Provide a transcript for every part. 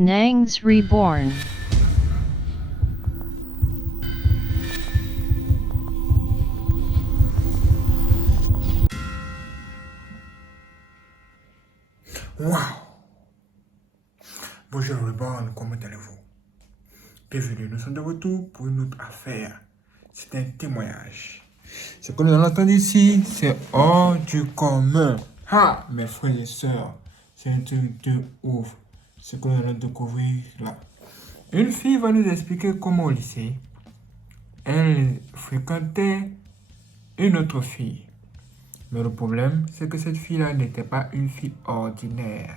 Nangs Reborn. Wow! Bonjour Reborn, comment allez-vous? Bienvenue, nous sommes de retour pour une autre affaire. C'est un témoignage. Ce que nous allons entendre ici, c'est hors du commun. Ah, mes frères et sœurs, c'est un truc de ouf. Ce que nous allons découvrir là. Une fille va nous expliquer comment au lycée, elle fréquentait une autre fille. Mais le problème, c'est que cette fille-là n'était pas une fille ordinaire.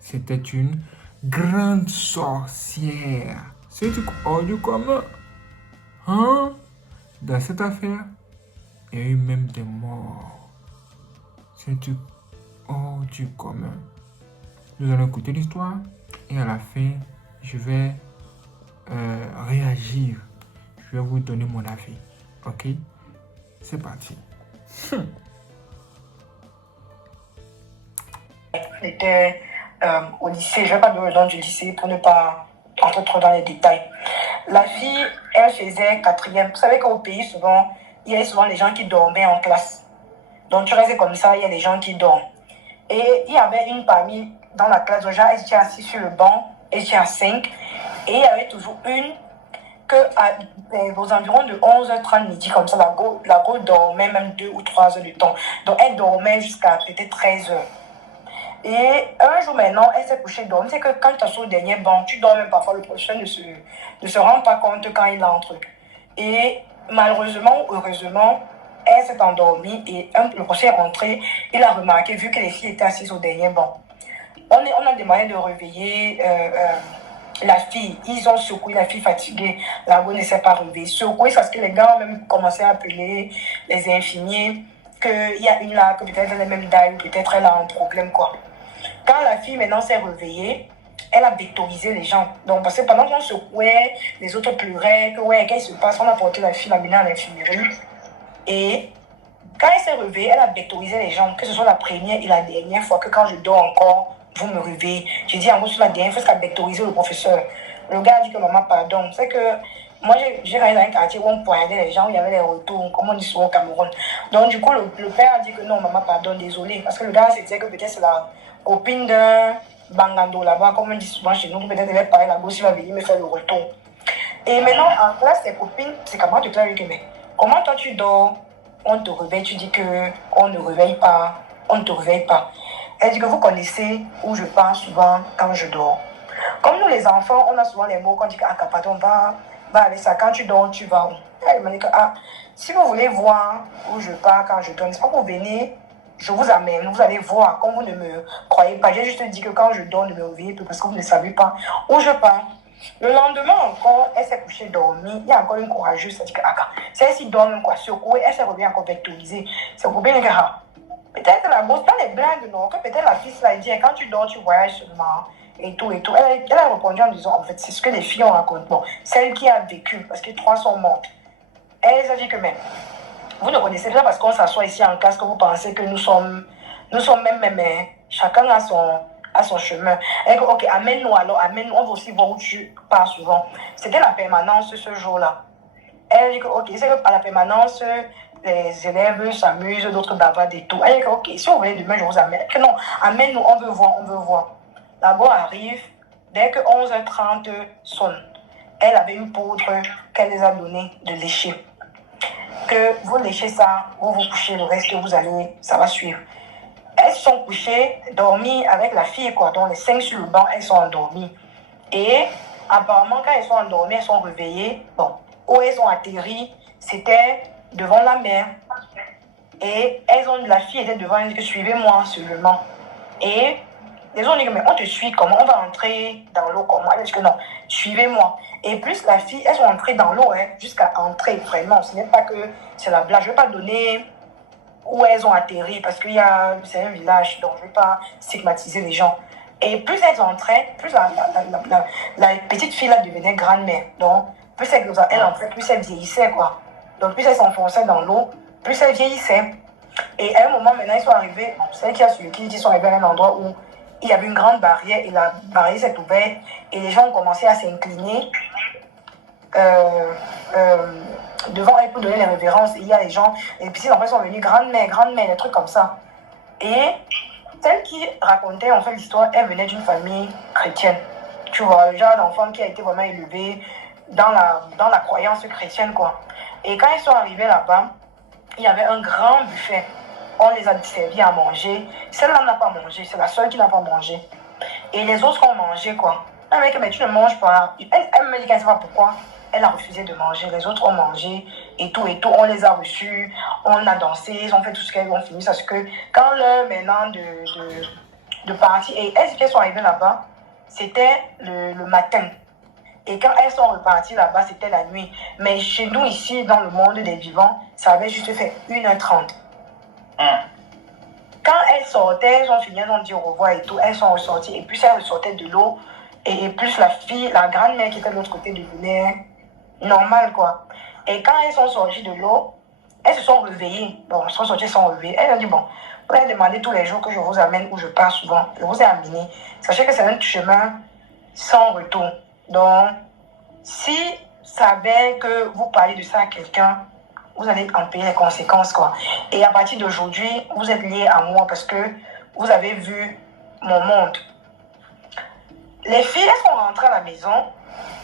C'était une grande sorcière. C'est du hors du commun. Hein? Dans cette affaire, il y a eu même des morts. C'est du hors du commun. Nous allons écouter l'histoire et à la fin, je vais réagir. Je vais vous donner mon avis. Ok? C'est parti. Était au lycée, je ne vais pas donner le nom du lycée pour ne pas entrer trop dans les détails. La fille, elle faisait quatrième. Vous savez qu'au pays, souvent, il y a souvent les gens qui dormaient en classe. Donc, tu restes comme ça, il y a les gens qui dorment. Et il y avait une parmi dans la classe, donc, elle était assise sur le banc, elle était à 5. Et il y avait toujours une que aux environs de 11h30 midi, comme ça, la go dormait même 2 ou 3 heures de temps. Donc, elle dormait jusqu'à peut-être 13h. Et un jour maintenant, elle s'est couchée dormir. C'est que quand tu es sur le dernier banc, tu dors même parfois, le professeur ne se rend pas compte quand il entre. Et malheureusement ou heureusement, elle s'est endormie et le professeur est rentré. Il a remarqué, vu que les filles étaient assises au dernier banc. On a demandé de réveiller la fille. Ils ont secoué la fille fatiguée. La go ne s'est pas réveillée. Secoué parce que les gars ont même commencé à appeler les infirmiers qu'il y a une là, que peut-être elle est même d'ailleurs, peut-être elle a un problème, quoi. Quand la fille maintenant s'est réveillée, elle a bétonisé les gens. Donc, parce que pendant qu'on secouait, les autres pleuraient, que ouais, qu'est-ce qui se passe? On a porté la fille, la menée à l'infirmerie. Et quand elle s'est réveillée, elle a bétonisé les gens, que ce soit la première et la dernière fois, que quand je dors encore, vous me réveillez. J'ai dit en gros, sur la dernière fois, qu'elle a bétonisé le professeur. Le gars a dit que maman, pardon. C'est que moi, j'ai regardé dans un quartier où on poignardait les gens, où il y avait les retours, comme on dit souvent au Cameroun. Donc, du coup, le père a dit que non, maman, pardon, désolé. Parce que le gars se disait que peut-être c'est la copine d'un Bangando là-bas, comme on dit souvent chez nous, peut-être elle va parler la gauche, il va venir me faire le retour. Et maintenant, en classe, ses copines, ses camarades de classe, lui, mais comment toi tu dors? On te réveille, tu dis qu'on ne réveille pas, on ne te réveille pas. Elle dit que vous connaissez où je pars souvent quand je dors. Comme nous les enfants, on a souvent les mots qu'on dit que ah, pardon, va avec ça. Quand tu dors, tu vas où? Elle m'a dit que si vous voulez voir où je pars quand je dors, n'est-ce pas que vous venez, je vous amène, vous allez voir. Comme vous ne me croyez pas, j'ai juste dit que quand je dors, ne me réveillez plus parce que vous ne savez pas où je pars. Le lendemain encore, elle s'est couchée dormir. Il y a encore une courageuse, ça dit que celle-ci dorme quoi, secouée, elle s'est revenue encore vectorisée. C'est pour bien que peut-être la grosse, dans les blagues, non, que peut-être la fille l'a dit, quand tu dors, tu voyages seulement, et tout, et tout. Elle a répondu en disant, en fait, c'est ce que les filles ont raconté. Bon, celle qui a vécu, parce que 3 sont mortes. Elle a dit que même, vous ne connaissez pas parce qu'on s'assoit ici en classe que vous pensez que nous sommes même, chacun a son chemin. Elle dit, ok, amène-nous alors, amène-nous, on va aussi voir où tu pars souvent. C'était la permanence ce jour-là. Elle dit que, ok, c'est qu'à la permanence, les élèves s'amusent, d'autres bavardent et tout. Elle dit que, ok, si vous voulez demain, je vous amène. Que non, amène-nous, on veut voir, on veut voir. La go arrive, dès que 11h30 sonne, elle avait une poudre qu'elle les a donné de lécher. Que vous léchez ça, vous vous couchez, le reste, vous allez, ça va suivre. Elles sont couchées, dormies avec la fille, quoi. Donc les 5 sur le banc, elles sont endormies. Et apparemment, quand elles sont endormies, elles sont réveillées. Bon, où elles ont atterri, c'était devant la mer. Et la fille était devant, elle dit que suivez-moi seulement. Et les gens ont dit que mais on te suit comment? On va entrer dans l'eau comment? Elle dit que non, suivez-moi. Et plus la fille, elles sont entrées dans l'eau, jusqu'à entrer vraiment. Ce n'est pas que c'est la blague. Je ne vais pas donner où elles ont atterri parce que c'est un village, donc je ne vais pas stigmatiser les gens. Et plus elles entraient, plus la petite fille là devenait grand-mère. Donc, plus elle entrait, plus elle vieillissait, quoi. Donc, plus elle s'enfonçait dans l'eau, plus elle vieillissait. Et à un moment, maintenant, ils sont arrivés, celles qui a suivi, ils sont arrivés à un endroit où il y avait une grande barrière et la barrière s'est ouverte et les gens ont commencé à s'incliner devant elle pour donner les révérences. Et il y a les gens, les petits enfants sont venus, grande-mère, des trucs comme ça. Et celle qui racontait en fait l'histoire, elle venait d'une famille chrétienne. Tu vois, le genre d'enfant qui a été vraiment élevé dans la croyance chrétienne, quoi. Et quand ils sont arrivés là-bas, il y avait un grand buffet. On les a servis à manger. Celle-là n'a pas mangé, c'est la seule qui n'a pas mangé. Et les autres ont mangé, quoi. Un mec, mais tu ne manges pas. Elle me dit qu'elle ne sait pas pourquoi. Elle a refusé de manger. Les autres ont mangé et tout. On les a reçus. On a dansé. Ils ont fait tout ce qu'elles ont fini. Parce que quand l'heure maintenant de partir, et elles sont arrivées là-bas, c'était le matin. Et quand elles sont reparties là-bas, c'était la nuit. Mais chez nous, ici, dans le monde des vivants, ça avait juste fait 1h30. Quand elles sortaient, elles ont fini, elles ont dit au revoir et tout, elles sont ressorties. Et puis elles ressortaient de l'eau. Et plus la fille, la grande-mère qui était de l'autre côté devenait normale, quoi. Et quand elles sont sorties de l'eau, elles se sont réveillées. Bon, elles sont sorties, elles sont réveillées. Elles ont dit, bon, vous allez demander tous les jours que je vous amène où je pars souvent. Je vous ai amené. Sachez que c'est un chemin sans retour. Donc, si vous savez que vous parlez de ça à quelqu'un, vous allez en payer les conséquences, quoi. Et à partir d'aujourd'hui, vous êtes liés à moi parce que vous avez vu mon monde. Les filles, elles sont rentrées à la maison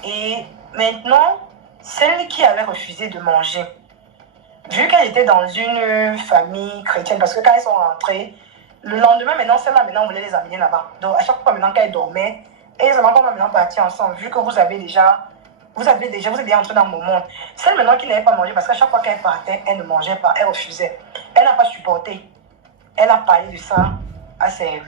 et maintenant, celle qui avait refusé de manger, vu qu'elle était dans une famille chrétienne, parce que quand elles sont rentrées, le lendemain, maintenant, celle-là, maintenant, on voulait les amener là-bas. Donc, à chaque fois, maintenant, qu'elles dormaient, et elles ont maintenant parti ensemble, vu que vous êtes déjà entré dans mon monde. Celle maintenant qui n'avait pas mangé, parce qu'à chaque fois qu'elle partait, elle ne mangeait pas, elle refusait. Elle n'a pas supporté. Elle a parlé de ça à ses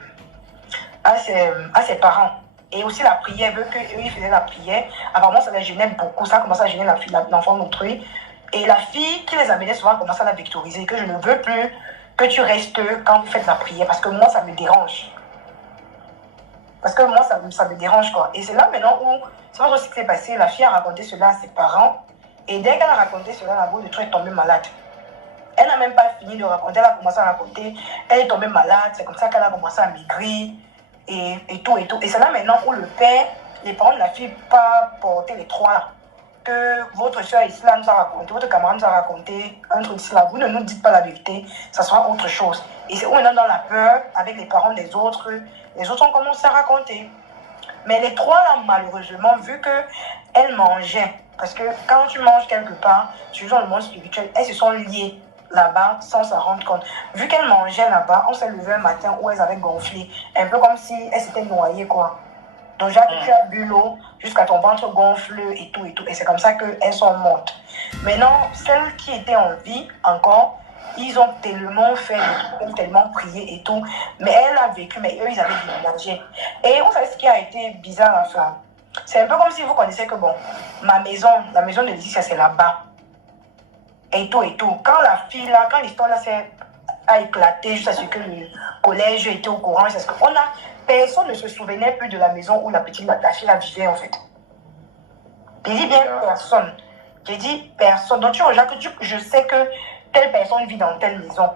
parents. Et aussi la prière, vu qu'eux, ils faisaient la prière. Apparemment, ça les gênait beaucoup. Ça a commencé à gêner l'enfant d'autrui. Et la fille qui les amenait souvent a commencé à la victoriser. Que je ne veux plus que tu restes quand vous faites la prière. Parce que moi, ça me dérange. Parce que moi, ça me dérange, quoi. Et c'est là maintenant où, c'est pas ce qui s'est passé. La fille a raconté cela à ses parents. Et dès qu'elle a raconté cela, la boule de truc est tombée malade. Elle n'a même pas fini de raconter. Elle a commencé à raconter. Elle est tombée malade. C'est comme ça qu'elle a commencé à maigrir. Et tout. Et c'est là maintenant où les parents de la fille, pas porter les trois là. Que votre soeur Isla nous a raconté, votre camarade nous a raconté un truc là. Vous ne nous dites pas la vérité, ça sera autre chose. Et c'est où on est dans la peur avec les parents des autres. Les autres ont commencé à raconter. Mais les trois là, malheureusement, vu qu'elles mangeaient, parce que quand tu manges quelque part, surtout dans le monde spirituel, elles se sont liées là-bas sans s'en rendre compte. Vu qu'elles mangeaient là-bas, on s'est levé un matin où elles avaient gonflé, un peu comme si elles s'étaient noyées, quoi. Donc, tu as bu l'eau jusqu'à ton ventre gonfle et tout. Et c'est comme ça qu'elles sont mortes. Maintenant, celles qui étaient en vie encore, ils ont tellement fait, ils ont tellement prié et tout. Mais elle a vécu, mais eux, ils avaient déménagé. Et vous savez ce qui a été bizarre, enfin, c'est un peu comme si vous connaissez que, bon, la maison de Laetitia, c'est là-bas. Et tout. Quand la fille, là, quand l'histoire, là, a éclaté, jusqu'à ce que le collège était au courant, c'est ce qu'on a... Personne ne se souvenait plus de la maison où la fille la vivait, en fait. J'ai dit bien personne. J'ai dit personne. Donc tu regardes que je sais que telle personne vit dans telle maison.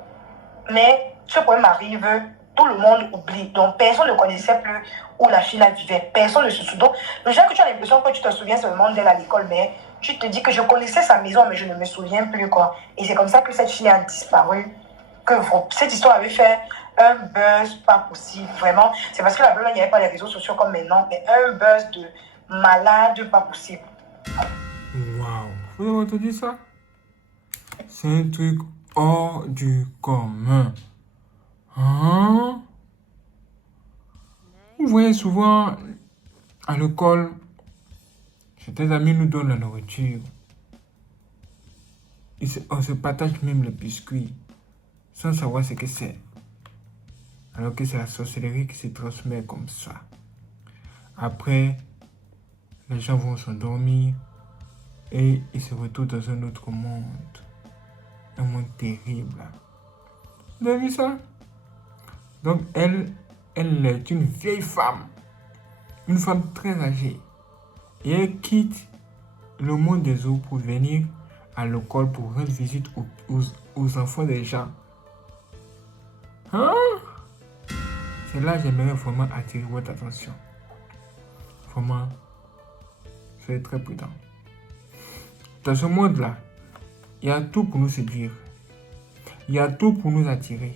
Mais ce problème arrive, tout le monde oublie. Donc personne ne connaissait plus où la fille la vivait. Personne ne se souvient. Donc le genre que tu as l'impression que tu te souviens seulement d'elle à l'école, mais tu te dis que je connaissais sa maison, mais je ne me souviens plus, quoi. Et c'est comme ça que cette fille a disparu. Que cette histoire avait fait un buzz pas possible, vraiment. C'est parce que là-bas, il n'y avait pas les réseaux sociaux comme maintenant, mais un buzz de malade pas possible. Waouh, vous avez entendu ça? C'est un truc hors du commun. Hein? Vous voyez souvent à l'école, certains amis nous donnent la nourriture. On se partage même les biscuits sans savoir ce que c'est. Alors que c'est la sorcellerie qui se transmet comme ça. Après, les gens vont s'endormir et ils se retrouvent dans un autre monde. Un monde terrible. Vous avez vu ça? Donc elle est une vieille femme. Une femme très âgée. Et elle quitte le monde des eaux pour venir à l'école pour rendre visite aux enfants des gens. Hein? C'est là que j'aimerais vraiment attirer votre attention. Vraiment, soyez très prudents. Dans ce monde-là, il y a tout pour nous séduire. Il y a tout pour nous attirer.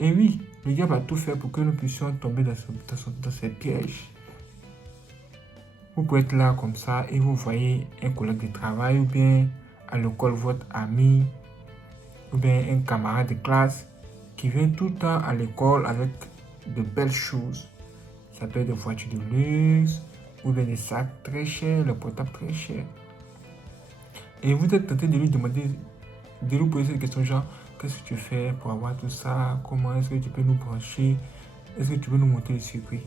Et oui, le diable a tout fait pour que nous puissions tomber dans ces pièges. Vous pouvez être là comme ça et vous voyez un collègue de travail ou bien à l'école votre ami ou bien un camarade de classe qui vient tout le temps à l'école avec de belles choses. Ça peut être des voitures de luxe ou bien des sacs très chers, le portable très cher. Et vous êtes tenté de lui demander, de lui poser cette question genre, qu'est-ce que tu fais pour avoir tout ça? Comment est-ce que tu peux nous brancher? Est-ce que tu peux nous montrer le circuit?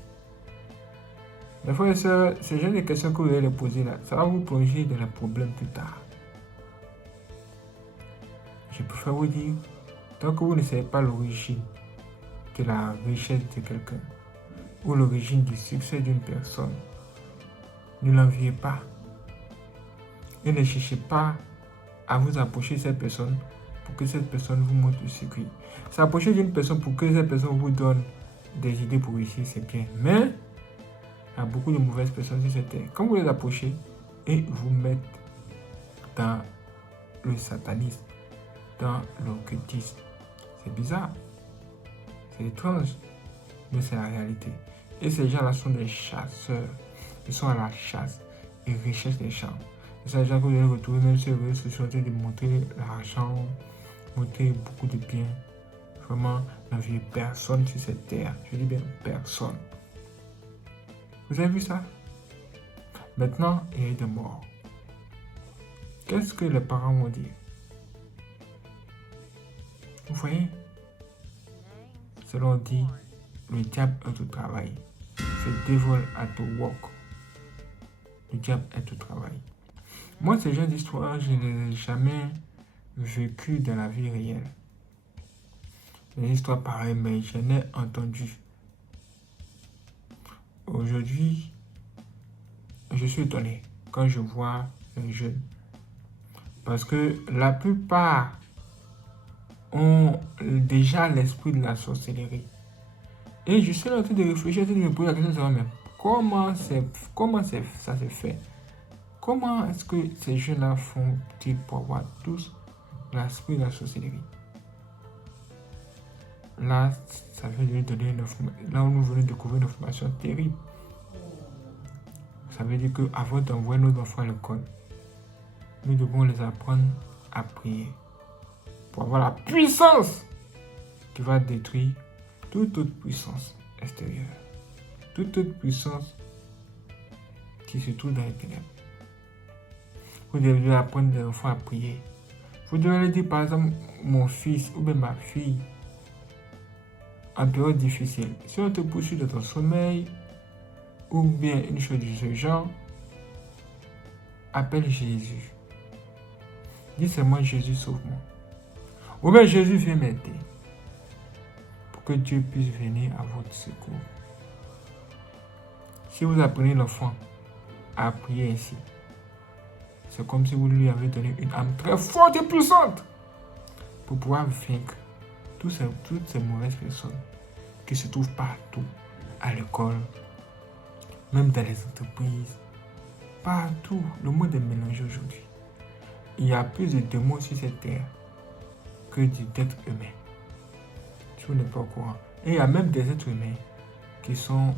Mes frères et sœurs, ce genre de questions que vous allez les poser là, ça va vous plonger dans les problèmes plus tard. Je préfère vous dire, tant que vous ne savez pas l'origine de la richesse de quelqu'un ou l'origine du succès d'une personne, ne l'enviez pas. Et ne cherchez pas à vous approcher de cette personne pour que cette personne vous montre le circuit. S'approcher d'une personne pour que cette personne vous donne des idées pour réussir, c'est bien. Mais il y a beaucoup de mauvaises personnes sur cette terre. Quand vous les approchez et vous mettez dans le satanisme, dans l'occultisme, c'est bizarre, c'est étrange, mais c'est la réalité. Et ces gens-là sont des chasseurs. Ils sont à la chasse et recherchent les champs. Et c'est les gens que vous allez retrouver même sur les réseaux sociaux en train de montrer l'argent, montrer beaucoup de biens. Vraiment, n'enviez personne sur cette terre. Je dis bien personne. Vous avez vu ça? Maintenant, il y a des morts. Qu'est-ce que les parents vont dire? Vous voyez? Selon dit, le diable est au travail. The devil at work. Le diable est au travail. Moi, ce genre d'histoire, je ne l'ai jamais vécu dans la vie réelle. Une histoire pareille, mais je n'ai entendu. Aujourd'hui, je suis étonné quand je vois les jeunes. Parce que la plupart ont déjà l'esprit de la sorcellerie. Et je suis en train de réfléchir, de me poser la question de savoir, mais comment ça se fait? Comment est-ce que ces jeunes-là font-ils pour avoir tous l'esprit de la sorcellerie? Là, ça veut lui donner là où nous venons de découvrir une information terrible. Ça veut dire qu'avant d'envoyer nos enfants à l'école, nous devons les apprendre à prier pour avoir la puissance qui va détruire toute autre puissance extérieure, toute autre puissance qui se trouve dans les ténèbres. Vous devez apprendre les enfants à prier. Vous devez leur dire par exemple, mon fils ou bien ma fille, en période difficile, si on te poursuit de ton sommeil, ou bien une chose de ce genre, appelle Jésus. Dis seulement Jésus sauve-moi. Ou bien Jésus viens m'aider. Pour que Dieu puisse venir à votre secours. Si vous apprenez l'enfant à prier ainsi, c'est comme si vous lui avez donné une âme très forte et puissante pour pouvoir vaincre toutes ces mauvaises personnes qui se trouvent partout, à l'école, même dans les entreprises, partout. Le monde est mélangé aujourd'hui. Il y a plus de démons sur cette terre que d'êtres humains. Si vous n'êtes pas au courant. Et il y a même des êtres humains qui sont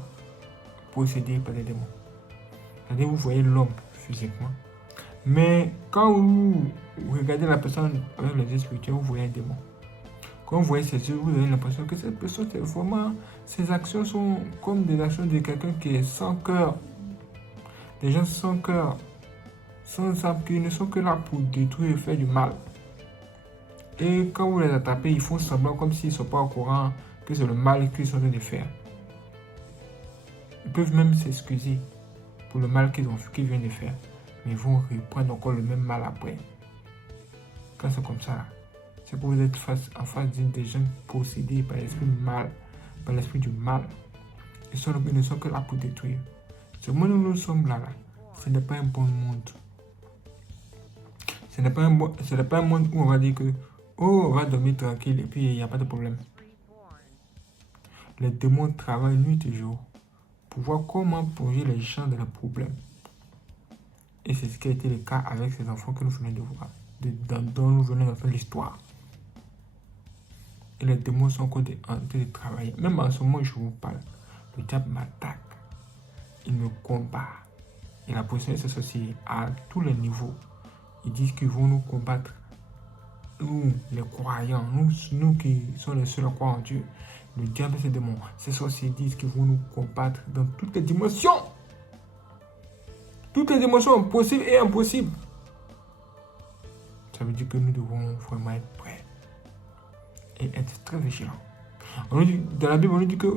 possédés par des démons. C'est-à-dire, vous voyez l'homme physiquement. Mais quand vous regardez la personne avec les yeux spirituels, vous voyez un démon. Quand vous voyez ses yeux, vous avez l'impression que cette personne, c'est vraiment, ses actions sont comme des actions de quelqu'un qui est sans cœur. Des gens sans cœur, sans âme, qui ne sont que là pour détruire et faire du mal. Et quand vous les attrapez, ils font semblant comme s'ils ne sont pas au courant que c'est le mal qu'ils sont en train de faire. Ils peuvent même s'excuser pour le mal qu'ils viennent de faire. Mais ils vont reprendre encore le même mal après. Quand c'est comme ça, c'est que vous êtes en face des gens possédés par l'esprit du mal. Par l'esprit du mal. Ils ne sont que là pour détruire. Ce monde où nous sommes là, ce n'est pas un bon monde. Ce n'est pas un monde où on va dire que oh, on va dormir tranquille et puis il n'y a pas de problème. Les démons travaillent nuit et jour pour voir comment plonger les gens dans le problème. Et c'est ce qui a été le cas avec ces enfants que nous venons de voir, dont nous venons d'entendre l'histoire. Et les démons sont encore en train de travailler. Même en ce moment où je vous parle, le diable m'attaque. Il me combat. Il a positionné ses sorciers à tous les niveaux. Ils disent qu'ils vont nous combattre. Nous, les croyants, nous qui sommes les seuls à croire en Dieu. Le diable et ses démons, ces sorciers disent qu'ils vont nous combattre dans toutes les dimensions. Toutes les dimensions possibles et impossibles. Ça veut dire que nous devons vraiment être prêts et être très vigilants. Dans la Bible, on nous dit que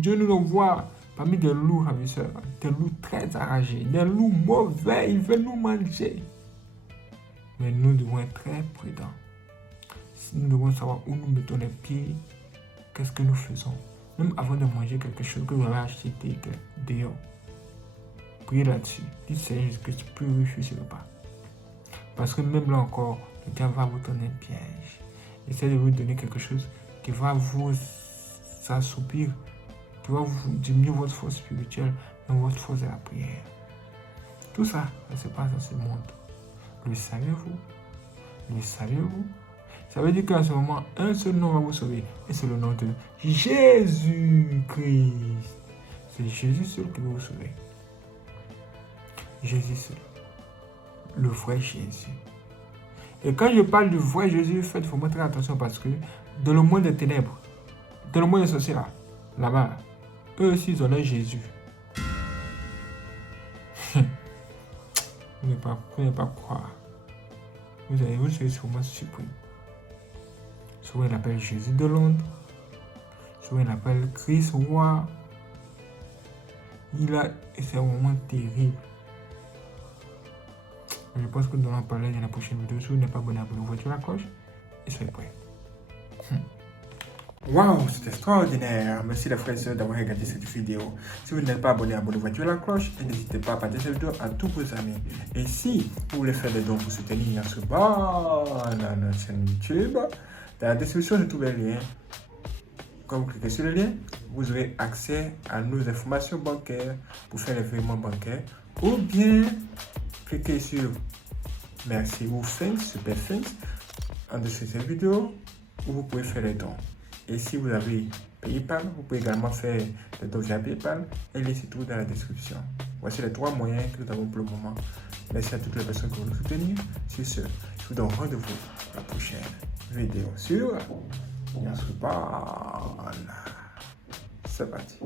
Dieu nous envoie parmi des loups ravisseurs, des loups très enragés, des loups mauvais, ils veulent nous manger. Mais nous devons être très prudents. Nous devons savoir où nous mettons les pieds, qu'est-ce que nous faisons. Même avant de manger quelque chose que vous avez acheté dehors. Priez là-dessus. Dites Seigneur Jésus-Christ, purifie ce repas. Parce que même là encore, le diable va vous donner un piège. Essaie de vous donner quelque chose qui va vous assoupir, qui va vous diminuer votre force spirituelle, même votre force de la prière. Tout ça, ça se passe dans ce monde. Le savez-vous? Le savez-vous? Ça veut dire qu'en ce moment, un seul nom va vous sauver. Et c'est le nom de Jésus-Christ. C'est Jésus seul qui va vous sauver. Jésus seul. Le vrai Jésus. Et quand je parle du vrai Jésus, faites vraiment très attention parce que dans le monde des ténèbres, dans le monde des sorciers là-bas, eux aussi ils ont leur Jésus. Vous n'allez pas croire. Vous serez sûrement surpris. Souvent il appelle Jésus de Londres. Souvent il appelle Christ roi. C'est vraiment terrible. Je pense que nous allons en parler dans la prochaine vidéo. Si vous n'êtes pas abonné, abonnez-vous à la cloche et soyez prêts. Waouh, c'était extraordinaire. Merci les frères et sœurs d'avoir regardé cette vidéo. Si vous n'êtes pas abonné, abonnez-vous à la cloche et n'hésitez pas à partager cette vidéo à tous vos amis. Et si vous voulez faire des dons pour soutenir notre chaîne YouTube, dans la description, je trouve le lien. Quand vous cliquez sur le lien, vous aurez accès à nos informations bancaires pour faire les virements bancaires ou bien cliquez sur merci ou thanks, super thanks en dessous de cette vidéo où vous pouvez faire les dons. Et si vous avez PayPal, vous pouvez également faire des dons via PayPal et les se trouve dans la description. Voici les 3 moyens que nous avons pour le moment. Merci à toutes les personnes qui vont nous soutenir. Sur ce, je vous donne rendez-vous à la prochaine vidéo sur Yasubal. C'est parti.